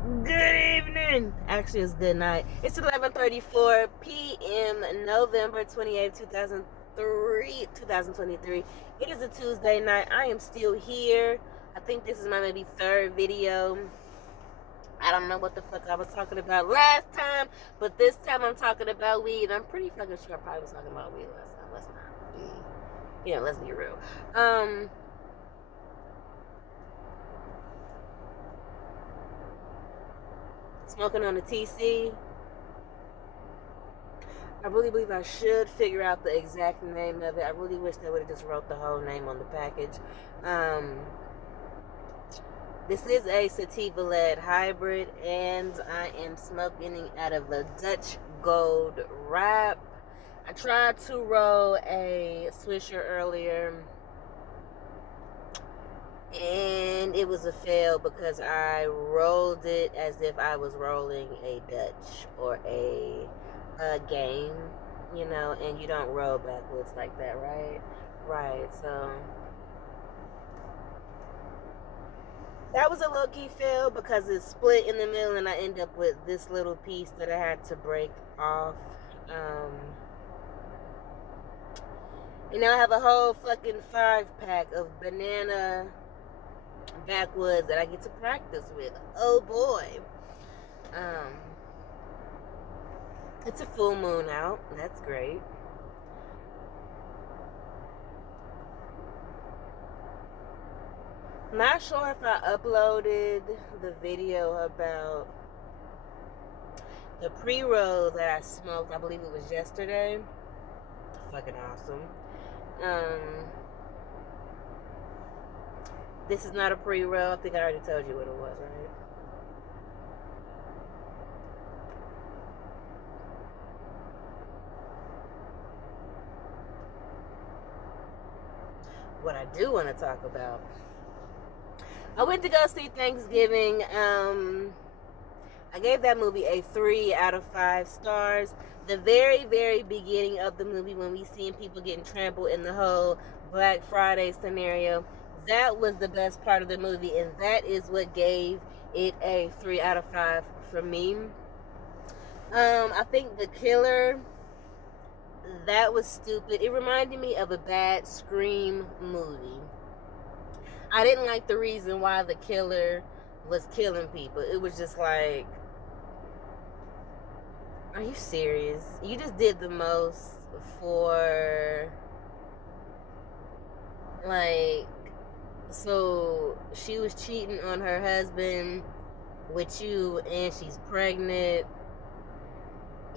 Good evening. Actually, it's good night. It's 11:34 p.m. November 28th, 2023. It is a Tuesday night. I am still here. I think this is my maybe third video. I don't know what the fuck I was talking about last time, but this time I'm talking about weed. I'm pretty fucking sure I probably was talking about weed last time. Let's not be, let's be real. Smoking on the TC. I really believe I should figure out the exact name of it. I really wish they would have just wrote the whole name on the package. This is a sativa-led hybrid, and I am smoking out of the Dutch Gold wrap. I tried to roll a Swisher earlier, and it was a fail because I rolled it as if I was rolling a Dutch or a game, and you don't roll backwards like that, right? Right, so that was a low-key fail because it split in the middle and I end up with this little piece that I had to break off. And now I have a whole fucking 5-pack of banana backwoods that I get to practice with. Oh boy. It's a full moon out. That's great. Not sure if I uploaded the video about the pre-roll that I smoked. I believe it was yesterday. Fucking awesome. This is not a pre-roll. I think I already told you what it was, right? What I do want to talk about. I went to go see Thanksgiving. I gave that movie a 3 out of 5 stars. The very, very beginning of the movie, when we seen people getting trampled in the whole Black Friday scenario, that was the best part of the movie, and that is what gave it a 3 out of 5 for me. I think the killer, that was stupid. It reminded me of a bad Scream movie. I didn't like the reason why the killer was killing people. It was just like, are you serious? You just did the most for, like, so she was cheating on her husband with you and she's pregnant.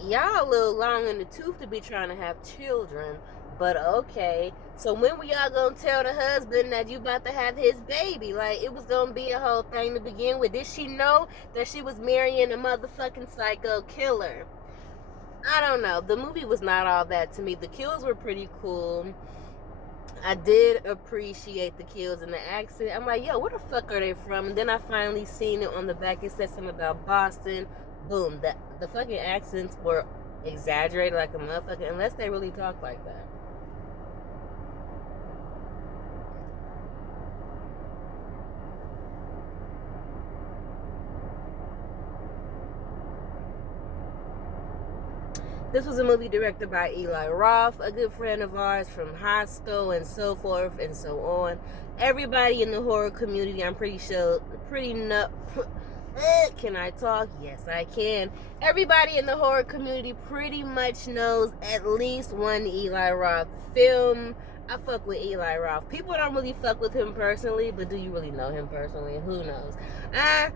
Y'all a little long in the tooth to be trying to have children, but okay. So when were y'all gonna tell the husband that you about to have his baby? Like, it was gonna be a whole thing to begin with. Did she know that she was marrying a motherfucking psycho killer? I don't know. The movie was not all that to me. The kills were pretty cool. I did appreciate the kills and the accent. I'm like, yo, where the fuck are they from? And then I finally seen it on the back. It said something about Boston. Boom. The fucking accents were exaggerated like a motherfucker, unless they really talk like that. This was a movie directed by Eli Roth, a good friend of ours from Hostel and so forth and so on. Everybody in the horror community, I'm pretty sure, can I talk? Yes, I can. Everybody in the horror community pretty much knows at least one Eli Roth film. I fuck with Eli Roth. People don't really fuck with him personally, but do you really know him personally? Who knows? I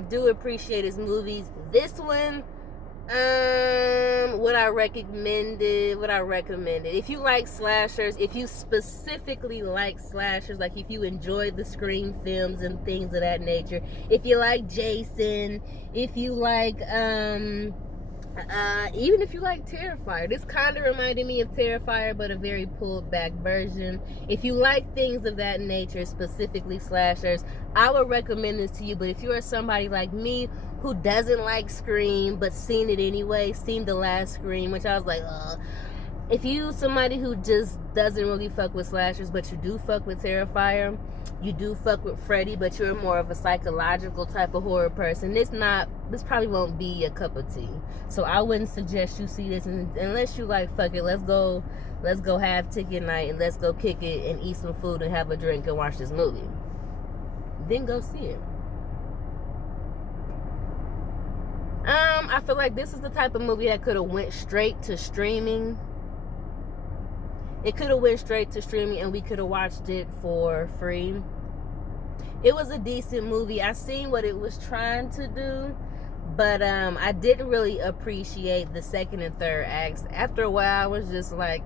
do appreciate his movies. This one, what I recommended. If you like slashers, if you specifically like slashers, like if you enjoy the Scream films and things of that nature, if you like Jason, if you like, even if you like Terrifier, this kind of reminded me of Terrifier, but a very pulled back version. If you like things of that nature, specifically slashers, I would recommend this to you. But if you are somebody like me who doesn't like Scream but seen it anyway, seen the last Scream, which I was like, if you somebody who just doesn't really fuck with slashers, but you do fuck with Terrifier, you do fuck with Freddy, but you're more of a psychological type of horror person, this probably won't be your cup of tea. So I wouldn't suggest you see this unless you like, fuck it, let's go have ticket night and let's go kick it and eat some food and have a drink and watch this movie. Then go see it. I feel like this is the type of movie that could have went straight to streaming. It could have went straight to streaming and we could have watched it for free. It was a decent movie. I seen what it was trying to do, but I didn't really appreciate the second and third acts. After a while, I was just like,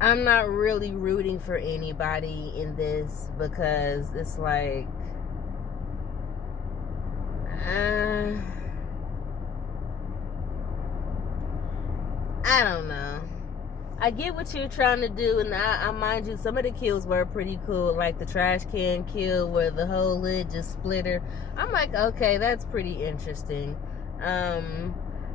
I'm not really rooting for anybody in this, because it's like, I don't know. I get what you're trying to do, and I mind you, some of the kills were pretty cool, like the trash can kill where the whole lid just split her. I'm like, okay, that's pretty interesting.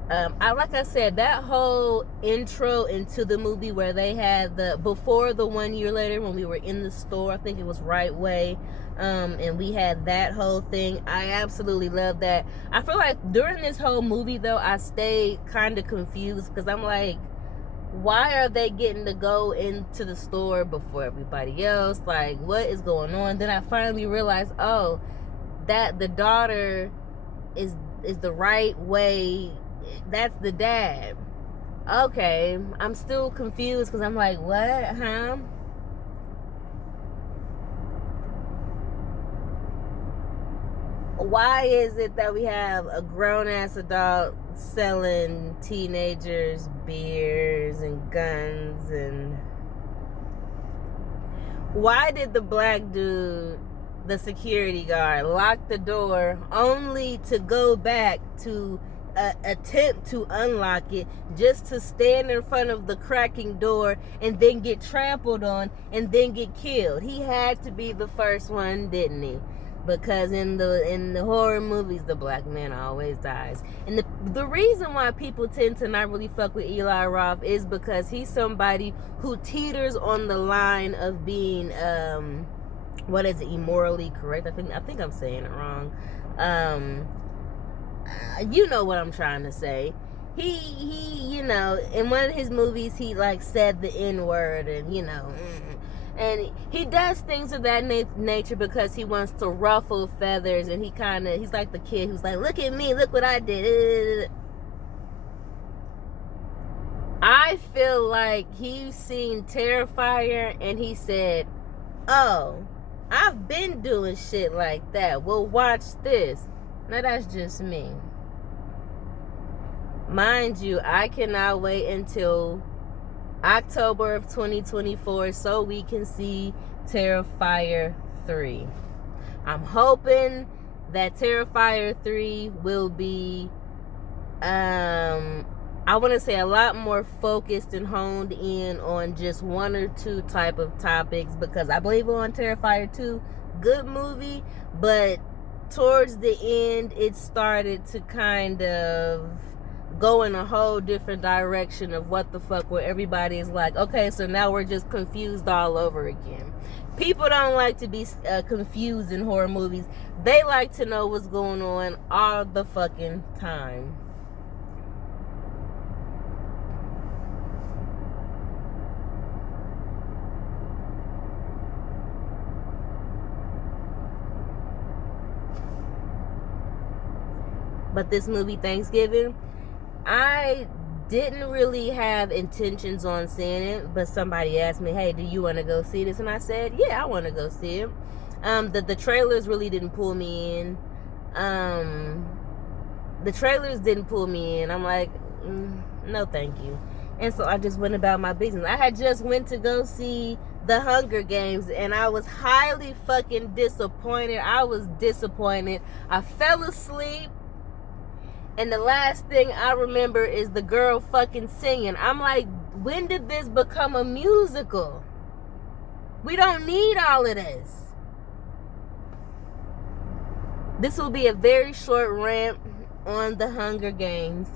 Like I said, that whole intro into the movie where they had before the 1 year later when we were in the store, I think it was Right Way, and we had that whole thing. I absolutely love that. I feel like during this whole movie though, I stayed kind of confused, because I'm like, why are they getting to go into the store before everybody else? Like, what is going on? Then I finally realized, oh, that the daughter is the Right Way. That's the dad. Okay, I'm still confused, because I'm like, what? Huh? Why is it that we have a grown-ass adult selling teenagers beers and guns? And why did the black dude, the security guard, lock the door only to go back to attempt to unlock it, just to stand in front of the cracking door and then get trampled on and then get killed? He had to be the first one, didn't he? Because in the horror movies, the black man always dies. And the reason why people tend to not really fuck with Eli Roth is because he's somebody who teeters on the line of being what is it, immorally correct? I think I'm saying it wrong. You know what I'm trying to say. He you know, in one of his movies, he like said the N-word, and you know, and he does things of that nature because he wants to ruffle feathers, and he's like the kid who's like, look at me, look what I did. I feel like he's seen Terrifier and he said, oh, I've been doing shit like that, well, watch this. Now that's just me. Mind you, I cannot wait until October of 2024 so we can see Terrifier 3. I'm hoping that Terrifier 3 will be I want to say a lot more focused and honed in on just one or two type of topics, because I believe on Terrifier 2, good movie, but towards the end it started to kind of go in a whole different direction of what the fuck, where everybody is like, okay, so now we're just confused all over again. People don't like to be confused in horror movies. They like to know what's going on all the fucking time. But this movie, Thanksgiving, I didn't really have intentions on seeing it, but somebody asked me, hey, do you want to go see this? And I said, yeah, I want to go see it. The trailers really didn't pull me in. The trailers didn't pull me in. I'm like, no thank you. And so I just went about my business. I had just went to go see The Hunger Games, and I was highly fucking disappointed. I was disappointed. I fell asleep. And the last thing I remember is the girl fucking singing. I'm like, when did this become a musical? We don't need all of this. This will be a very short rant on The Hunger Games.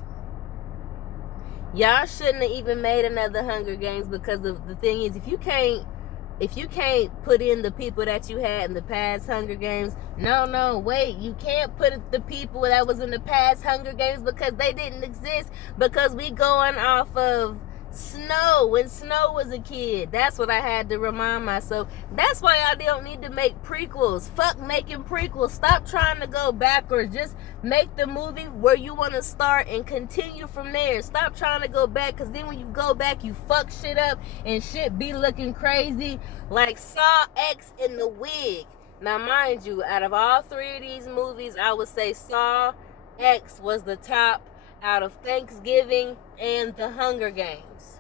Y'all shouldn't have even made another Hunger Games, because the thing is, if you can't put in the people that you had in the past Hunger Games, wait, you can't put the people that was in the past Hunger Games because they didn't exist, because we going off of Snow, when Snow was a kid. That's what I had to remind myself. That's why y'all don't need to make prequels. Fuck making prequels. Stop trying to go backwards. Just make the movie where you want to start and continue from there. Stop trying to go back, because then when you go back, you fuck shit up and shit be looking crazy, like Saw X in the wig. Now, mind you, out of all three of these movies, I would say Saw X was the top out of Thanksgiving and the Hunger Games.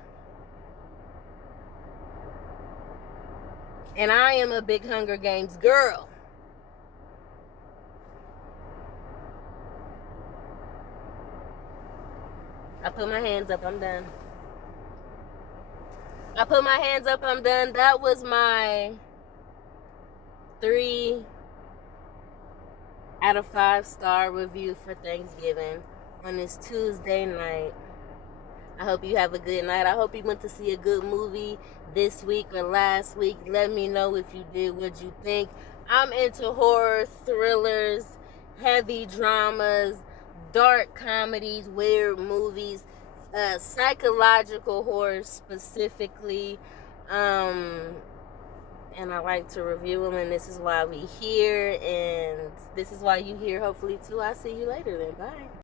And I am a big Hunger Games girl. I put my hands up, I'm done. I put my hands up, I'm done. That was my 3 out of 5 star review for Thanksgiving on this Tuesday night. I hope you have a good night. I hope you went to see a good movie this week or last week. Let me know if you did, what you think. I'm into horror, thrillers, heavy dramas, dark comedies, weird movies, psychological horror specifically. And I like to review them, and this is why we here, and this is why you here, hopefully, too. I'll see you later then. Bye.